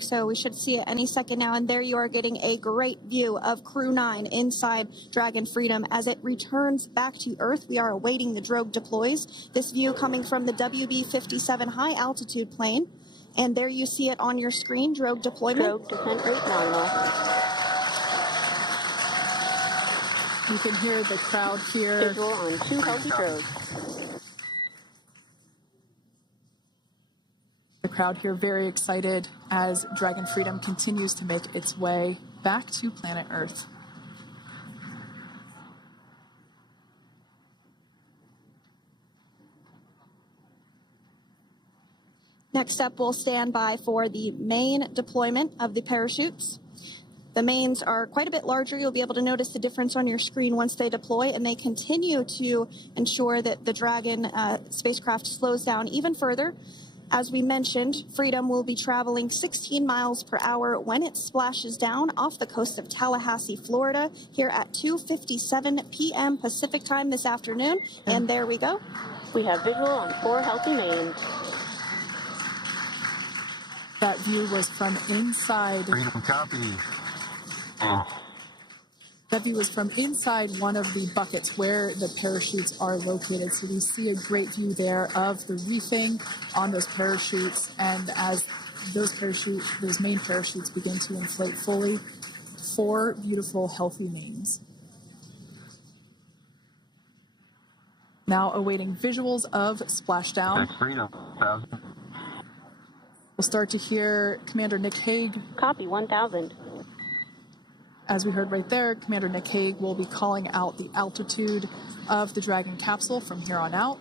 So we should see it any second now, and there you are getting a great view of Crew 9 inside Dragon Freedom as it returns back to Earth. We are awaiting the drogue deploys. This view coming from the WB-57 high altitude plane, and there you see it on your screen, drogue deployment. Drogue descent rate nominal. You can hear the crowd here. Visual on 2 healthy drogues. The crowd here very excited as Dragon Freedom continues to make its way back to planet Earth. Next up, we'll stand by for the main deployment of the parachutes. The mains are quite a bit larger. You'll be able to notice the difference on your screen once they deploy, and they continue to ensure that the Dragon spacecraft slows down even further. As we mentioned, Freedom will be traveling 16 miles per hour when it splashes down off the coast of Tallahassee, Florida, here at 2:57 p.m. Pacific time this afternoon. And there we go. We have visual on 4 healthy mains. That view was from inside. Freedom copy. That view was from inside one of the buckets where the parachutes are located. So we see a great view there of the reefing on those parachutes. And as those main parachutes begin to inflate fully, 4 beautiful, healthy mains. Now awaiting visuals of splashdown. Freedom. 1,000. We'll start to hear Commander Nick Hague. Copy 1,000. As we heard right there, Commander Nick Hague will be calling out the altitude of the Dragon capsule from here on out.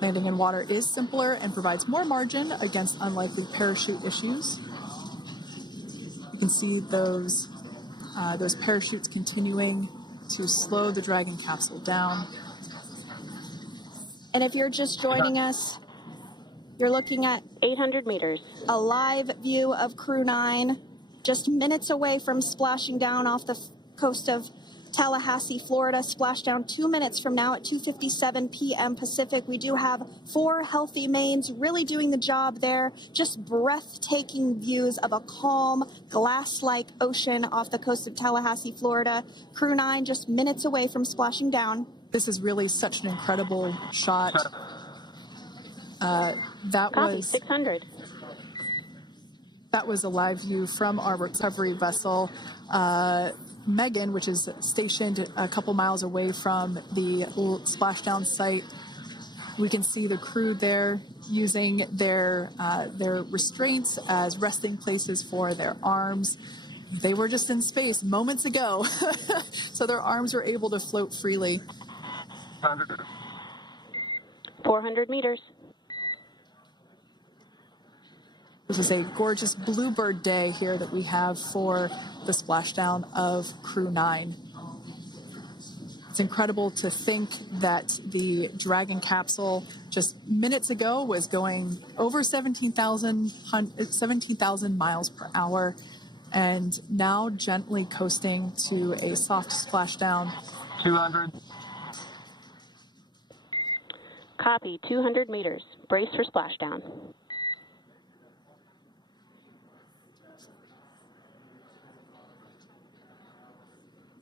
Landing in water is simpler and provides more margin against unlikely parachute issues. You can see those parachutes continuing to slow the Dragon capsule down. And if you're just joining us, you're looking at 800 meters. A live view of Crew 9. Just minutes away from splashing down off the coast of Tallahassee, Florida. Splashdown 2 minutes from now at 2:57 p.m. Pacific. We do have 4 healthy mains really doing the job there. Just breathtaking views of a calm, glass-like ocean off the coast of Tallahassee, Florida. Crew 9 just minutes away from splashing down. This is really such an incredible shot. Copy 600. That was a live view from our recovery vessel, Megan, which is stationed a couple miles away from the splashdown site. We can see the crew there using their restraints as resting places for their arms. They were just in space moments ago, so their arms were able to float freely. 400 meters. This is a gorgeous bluebird day here that we have for the splashdown of Crew 9. It's incredible to think that the Dragon capsule just minutes ago was going over 17,000 miles per hour and now gently coasting to a soft splashdown. 200. Copy 200 meters. Brace for splashdown.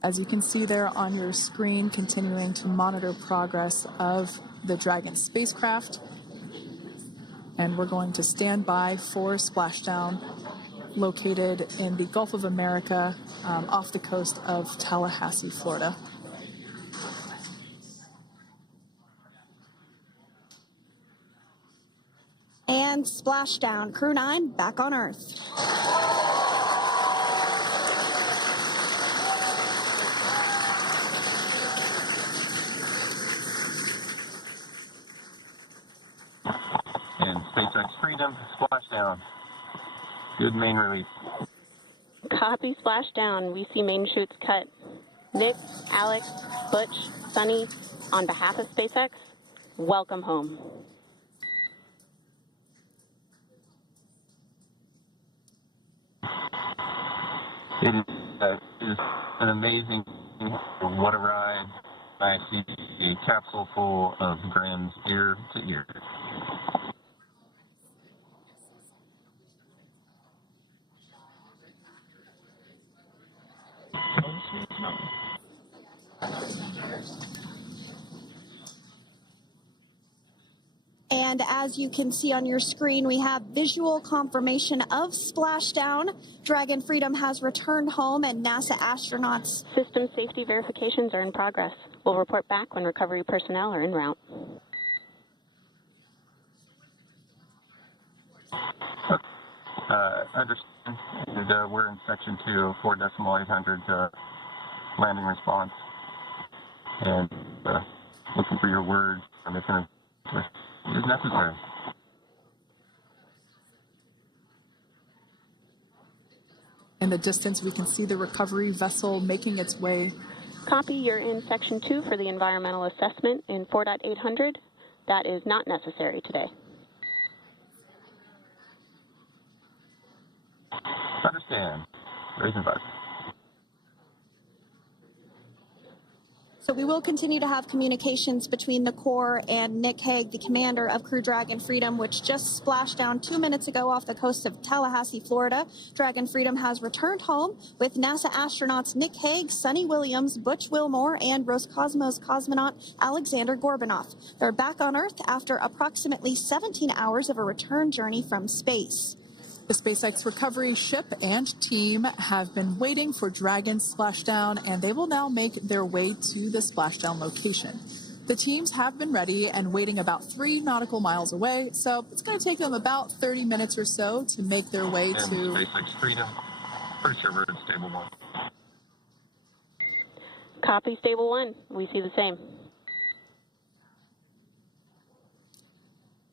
As you can see there on your screen, continuing to monitor progress of the Dragon spacecraft. And we're going to stand by for splashdown, located in the Gulf of America, off the coast of Tallahassee, Florida. And splashdown. Crew 9 back on Earth. And SpaceX Freedom, splashdown. Good main release. Copy splashdown. We see main chutes cut. Nick, Alex, Butch, Sunny, on behalf of SpaceX, welcome home. It is an amazing, what a ride. I see a capsule full of grins ear to ear. And as you can see on your screen, we have visual confirmation of splashdown. Dragon Freedom has returned home, and NASA astronauts. System safety verifications are in progress. We'll report back when recovery personnel are en route. Understand. And, we're in section 2, 4.800 landing response. And looking for your word on if it is necessary. In the distance, we can see the recovery vessel making its way. Copy, you're in section 2 for the environmental assessment in 4.800. That is not necessary today. Understand. Raising button. So we will continue to have communications between the Corps and Nick Hague, the commander of Crew Dragon Freedom, which just splashed down 2 minutes ago off the coast of Tallahassee, Florida. Dragon Freedom has returned home with NASA astronauts Nick Hague, Sonny Williams, Butch Wilmore, and Roscosmos cosmonaut Alexander Gorbunoff. They're back on Earth after approximately 17 hours of a return journey from space. The SpaceX recovery ship and team have been waiting for Dragon's splashdown, and they will now make their way to the splashdown location. The teams have been ready and waiting about 3 nautical miles away, so it's going to take them about 30 minutes or so to make their way And to SpaceX Freedom. Pretty sure we're in stable 1. Copy, stable 1. We see the same.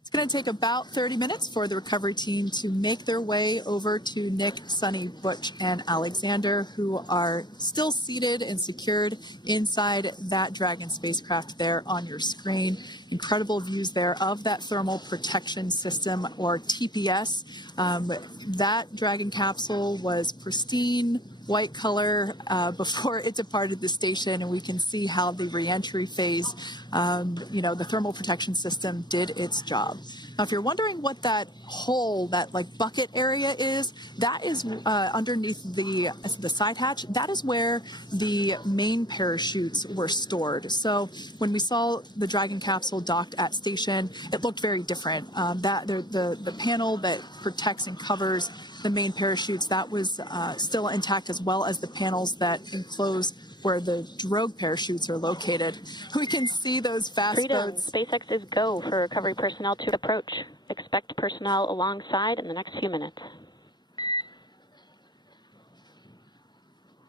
It's going to take about 30 minutes for the recovery team to make their way over to Nick, Sonny, Butch, and Alexander, who are still seated and secured inside that Dragon spacecraft there on your screen. Incredible views there of that thermal protection system, or TPS. That Dragon capsule was pristine, white color before it departed the station, and we can see how the reentry phase, the thermal protection system did its job. Now, if you're wondering what that hole, that like bucket area is, that is underneath the side hatch. That is where the main parachutes were stored. So when we saw the Dragon capsule docked at station, it looked very different. The panel that protects and covers the main parachutes, that was still intact, as well as the panels that enclose where the drogue parachutes are located. We can see those fast Freedom, boats. SpaceX is go for recovery personnel to approach. Expect personnel alongside in the next few minutes.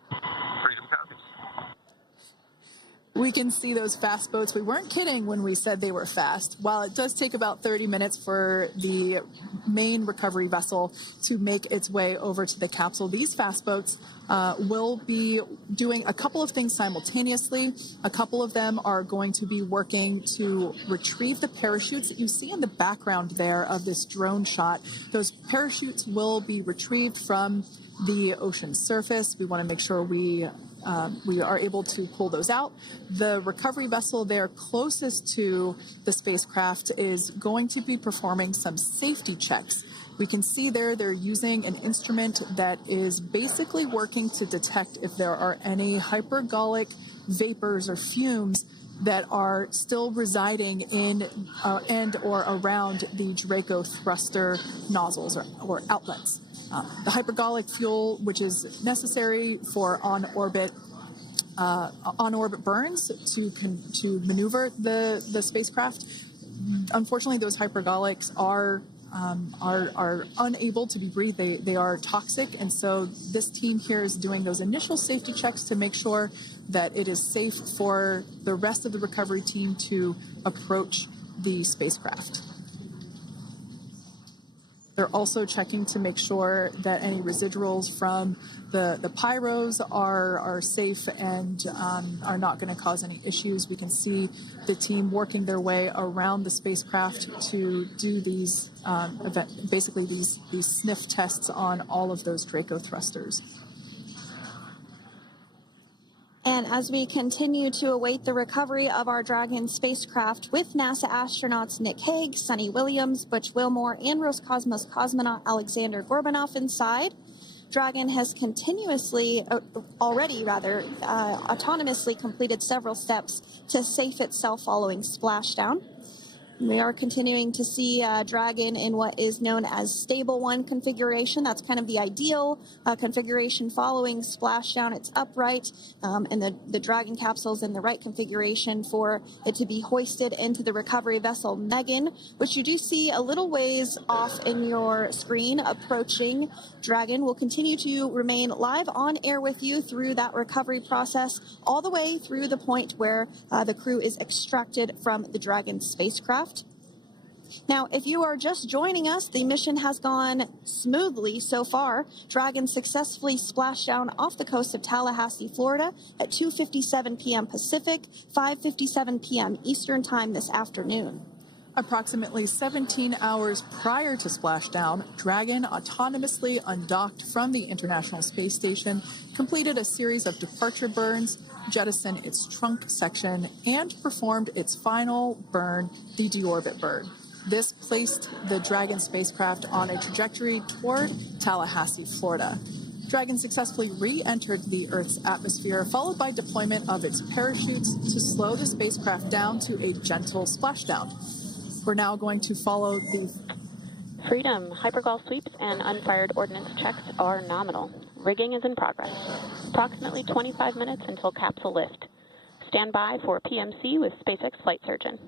Freedom copies. We can see those fast boats. We weren't kidding when we said they were fast. While it does take about 30 minutes for the main recovery vessel to make its way over to the capsule, these fast boats will be doing a couple of things simultaneously. A couple of them are going to be working to retrieve the parachutes that you see in the background there of this drone shot. Those parachutes will be retrieved from the ocean surface. We want to make sure we are able to pull those out. The recovery vessel there closest to the spacecraft is going to be performing some safety checks. We can see there they're using an instrument that is basically working to detect if there are any hypergolic vapors or fumes that are still residing in and or around the Draco thruster nozzles or outlets. The hypergolic fuel, which is necessary for on-orbit burns to maneuver the spacecraft. Unfortunately, those hypergolics are unable to be breathed. They are toxic, and so this team here is doing those initial safety checks to make sure that it is safe for the rest of the recovery team to approach the spacecraft. They're also checking to make sure that any residuals from the pyros are safe and are not going to cause any issues. We can see the team working their way around the spacecraft to do these these sniff tests on all of those Draco thrusters. And as we continue to await the recovery of our Dragon spacecraft with NASA astronauts Nick Hague, Sonny Williams, Butch Wilmore, and Roscosmos cosmonaut Alexander Gorbunoff inside, Dragon has autonomously completed several steps to safe itself following splashdown. We are continuing to see Dragon in what is known as stable 1 configuration. That's kind of the ideal configuration following splashdown. It's upright, and the Dragon capsule is in the right configuration for it to be hoisted into the recovery vessel Megan, which you do see a little ways off in your screen approaching. Dragon will continue to remain live on air with you through that recovery process, all the way through the point where the crew is extracted from the Dragon spacecraft. Now, if you are just joining us, the mission has gone smoothly so far. Dragon successfully splashed down off the coast of Tallahassee, Florida at 2:57 p.m. Pacific, 5:57 p.m. Eastern Time this afternoon. Approximately 17 hours prior to splashdown, Dragon autonomously undocked from the International Space Station, completed a series of departure burns, jettisoned its trunk section, and performed its final burn, the deorbit burn. This placed the Dragon spacecraft on a trajectory toward Tallahassee, Florida. Dragon successfully re-entered the Earth's atmosphere, followed by deployment of its parachutes to slow the spacecraft down to a gentle splashdown. We're now going to follow the Freedom. Hypergol sweeps and unfired ordnance checks are nominal. Rigging is in progress. Approximately 25 minutes until capsule lift. Stand by for PMC with SpaceX Flight Surgeon.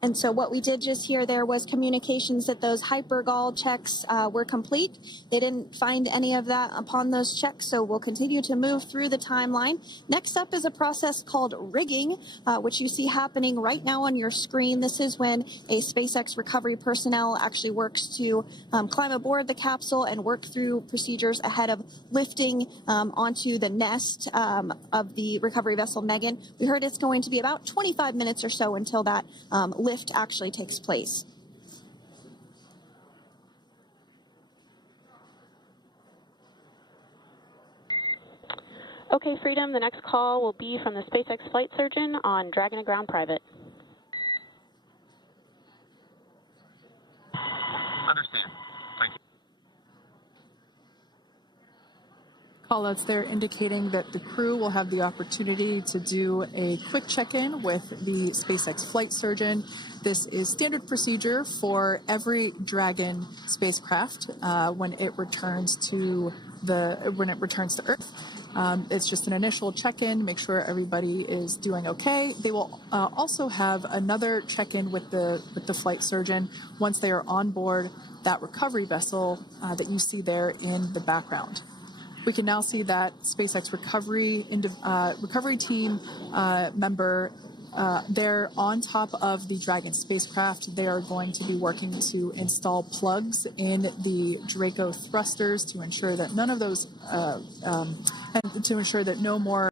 And so what we did just hear there was communications that those hypergol checks were complete. They didn't find any of that upon those checks, so we'll continue to move through the timeline. Next up is a process called rigging, which you see happening right now on your screen. This is when a SpaceX recovery personnel actually works to climb aboard the capsule and work through procedures ahead of lifting onto the nest of the recovery vessel Megan. We heard it's going to be about 25 minutes or so until that lift actually takes place. Okay, Freedom, the next call will be from the SpaceX Flight Surgeon on Dragon and Ground Private. Understand. Thank you. callouts there indicating that the crew will have the opportunity to do a quick check-in with the SpaceX Flight Surgeon. This is standard procedure for every Dragon spacecraft when it returns to Earth. It's just an initial check-in, make sure everybody is doing okay. They will also have another check-in with the flight surgeon once they are on board that recovery vessel that you see there in the background. We can now see that SpaceX recovery team member they're on top of the Dragon spacecraft. They are going to be working to install plugs in the Draco thrusters to ensure that none of those, and to ensure that no more